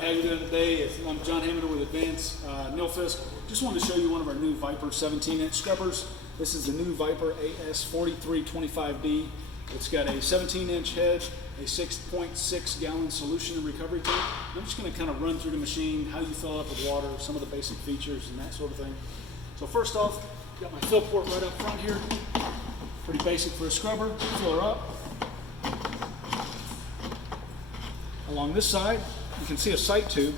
How you doing today? I'm John Hammond with Advanced Nilfisk. Just wanted to show you one of our new Viper 17-inch scrubbers. This is the new Viper AS4325B. It's got a 17-inch head, a 6.6 gallon solution and recovery tank. I'm just going to kind of run through the machine, how you fill it up with water, some of the basic features and that sort of thing. So first off, got my fill port right up front here. Pretty basic for a scrubber. Fill her up. Along this side, you can see a sight tube.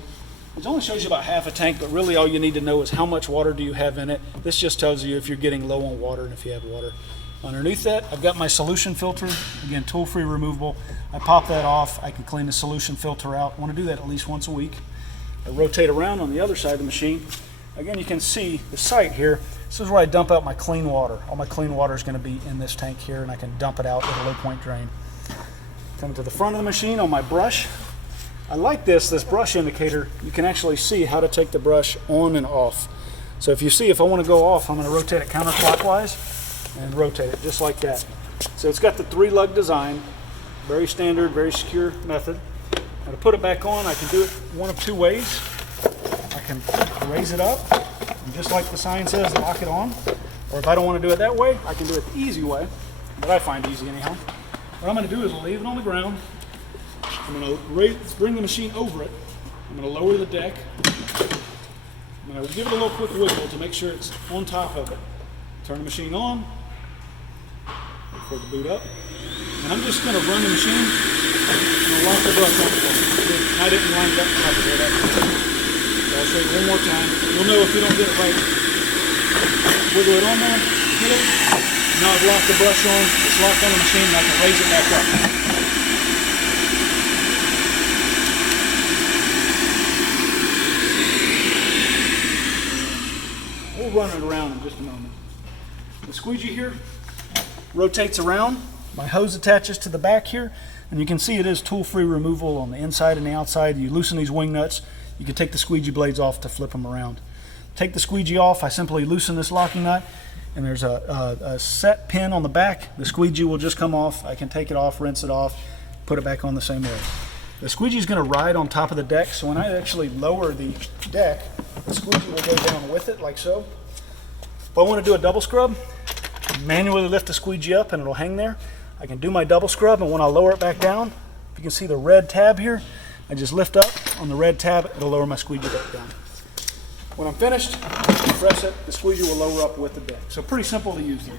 It only shows you about half a tank, but really all you need to know is how much water do you have in it. This just tells you if you're getting low on water and if you have water. Underneath that, I've got my solution filter. Again, tool-free removable. I pop that off. I can clean the solution filter out. I want to do that at least once a week. I rotate around on the other side of the machine. Again, you can see the sight here. This is where I dump out my clean water. All my clean water is going to be in this tank here, and I can dump it out with a low point drain. Come to the front of the machine on my brush. I like this brush indicator. You can actually see how to take the brush on and off. So if you see, if I want to go off, I'm going to rotate it counterclockwise and rotate it just like that. So it's got the 3-lug design, very standard, very secure method. Now to put it back on, I can do it one of two ways. I can raise it up, and just like the sign says, lock it on. Or if I don't want to do it that way, I can do it the easy way, that I find easy anyhow. What I'm going to do is leave it on the ground. I'm going to bring the machine over it. I'm going to lower the deck. I'm going to give it a little quick wiggle to make sure it's on top of it. Turn the machine on. Wait for it to boot up. And I'm just going to run the machine. I'm going to lock the brush on. I didn't line it up properly. So I'll show you one more time. You'll know if you don't get it right. Wiggle it on there. Hit it. Now I've locked the brush on. It's locked on the machine and I can raise it back up. We'll run it around in just a moment. The squeegee here rotates around. My hose attaches to the back here, and you can see it is tool-free removal on the inside and the outside. You loosen these wing nuts, you can take the squeegee blades off to flip them around. Take the squeegee off, I simply loosen this locking nut, and there's a set pin on the back. The squeegee will just come off. I can take it off, rinse it off, put it back on the same way. The squeegee is going to ride on top of the deck, so when I actually lower the deck, the squeegee will go down with it, like so. If I want to do a double scrub, manually lift the squeegee up and it'll hang there. I can do my double scrub, and when I lower it back down, if you can see the red tab here, I just lift up on the red tab, it'll lower my squeegee back down. When I'm finished, press it, the squeegee will lower up with the deck. So pretty simple to use there.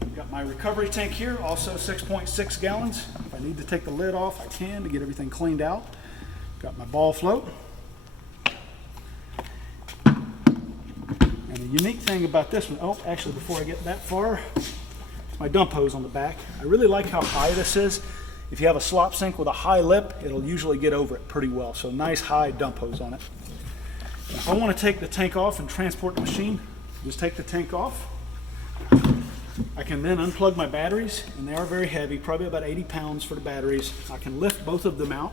I've got my recovery tank here, also 6.6 gallons. If I need to take the lid off, I can to get everything cleaned out. Got my ball float. And the unique thing about this one, oh, actually before I get that far, my dump hose on the back. I really like how high this is. If you have a slop sink with a high lip, it'll usually get over it pretty well. So nice high dump hose on it. If I want to take the tank off and transport the machine, just take the tank off. I can then unplug my batteries, and they are very heavy, probably about 80 pounds for the batteries. I can lift both of them out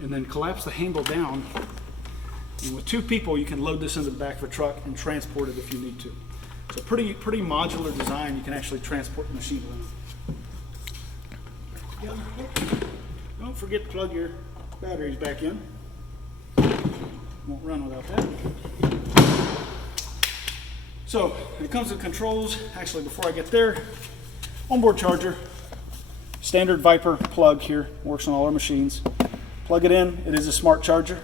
and then collapse the handle down. And with 2 people, you can load this into the back of a truck and transport it if you need to. So pretty modular design. You can actually transport the machine around. Don't forget to plug your batteries back in. Won't run without that. So when it comes to controls, actually before I get there, onboard charger, standard Viper plug here, works on all our machines. Plug it in, it is a smart charger.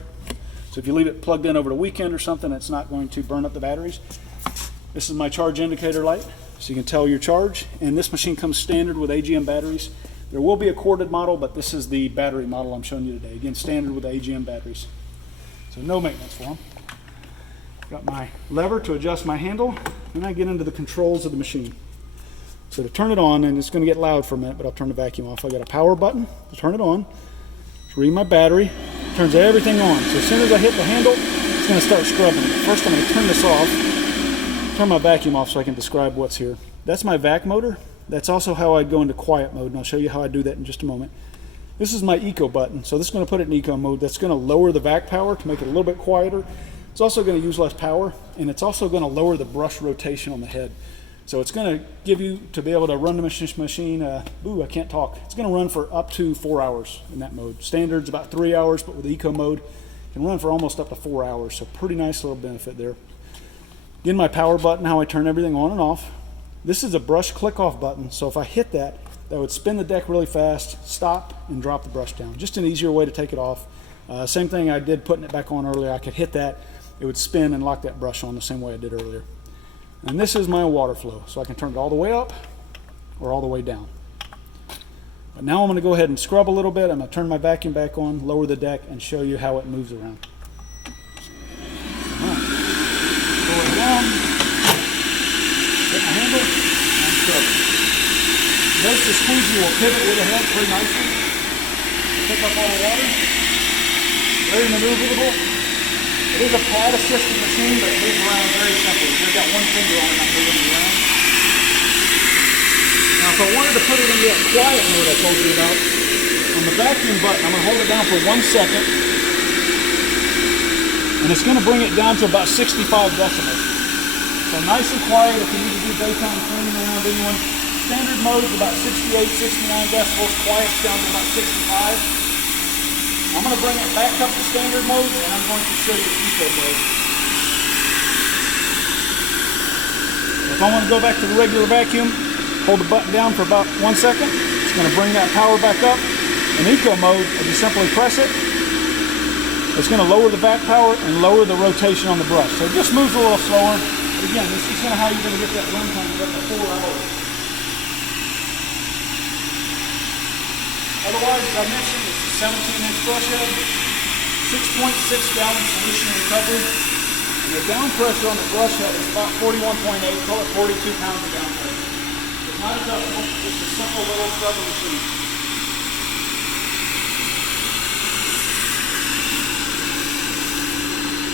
So if you leave it plugged in over the weekend or something, it's not going to burn up the batteries. This is my charge indicator light, so you can tell your charge. And this machine comes standard with AGM batteries. There will be a corded model, but this is the battery model I'm showing you today. Again, standard with AGM batteries. So no maintenance for them. Got my lever to adjust my handle, and I get into the controls of the machine. So to turn it on, and it's going to get loud for a minute, but I'll turn the vacuum off. I got a power button to turn it on. To read my battery, turns everything on. So as soon as I hit the handle, it's going to start scrubbing. First I'm going to turn this off. Turn my vacuum off so I can describe what's here. That's my vac motor. That's also how I go into quiet mode, and I'll show you how I do that in just a moment. This is my eco button, so this is going to put it in eco mode. That's going to lower the vac power to make it a little bit quieter. It's also going to use less power, and it's also going to lower the brush rotation on the head. So it's going to give you to be able to run the machine. I can't talk. It's going to run for up to 4 hours in that mode. Standard's about 3 hours, but with eco mode, it can run for almost up to 4 hours. So pretty nice little benefit there. Again, my power button, how I turn everything on and off. This is a brush click off button. So if I hit that, that would spin the deck really fast, stop, and drop the brush down. Just an easier way to take it off. Same thing I did putting it back on earlier. I could hit that, it would spin and lock that brush on the same way I did earlier. And this is my water flow, so I can turn it all the way up or all the way down. But now I'm going to go ahead and scrub a little bit. I'm going to turn my vacuum back on, lower the deck, and show you how it moves around. All right. Lower it down, hit my handle, and scrub it. Notice the squeegee will pivot with the head pretty nicely to pick up all the water. Very maneuverable. It is a pad assisted machine, but it moves around very simply. I've got one finger on it, I'm moving it around. Now if I wanted to put it into that quiet mode I told you about, on the vacuum button, I'm going to hold it down for 1 second, and it's going to bring it down to about 65 decibels. So nice and quiet if you need to do daytime cleaning around anyone. Standard mode is about 68, 69 decibels, quiet's down to about 65. I'm going to bring it back up to standard mode, and I'm going to show you eco mode. If I want to go back to the regular vacuum, hold the button down for about 1 second. It's going to bring that power back up. In eco mode, if you simply press it, it's going to lower the vac power and lower the rotation on the brush. So it just moves a little slower. But again, this is kind of how you're going to get that runtime up to 4 hours. Otherwise, as I mentioned, it's a 17-inch brush head, 6.6 gallon solution recovery, and the down pressure on the brush head is about 41.8, call it 42 pounds of down pressure. It's not adjustable, just a simple little scrubber machine.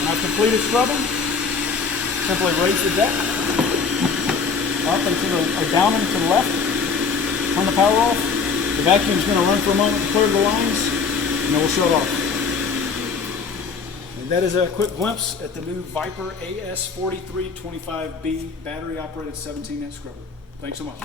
When I've completed scrubbing, simply raise the deck up and to the, or down and to the left, turn the power off. The vacuum is going to run for a moment to clear the lines, and then we'll shut off. And that is a quick glimpse at the new Viper AS4325B battery-operated 17-inch scrubber. Thanks so much.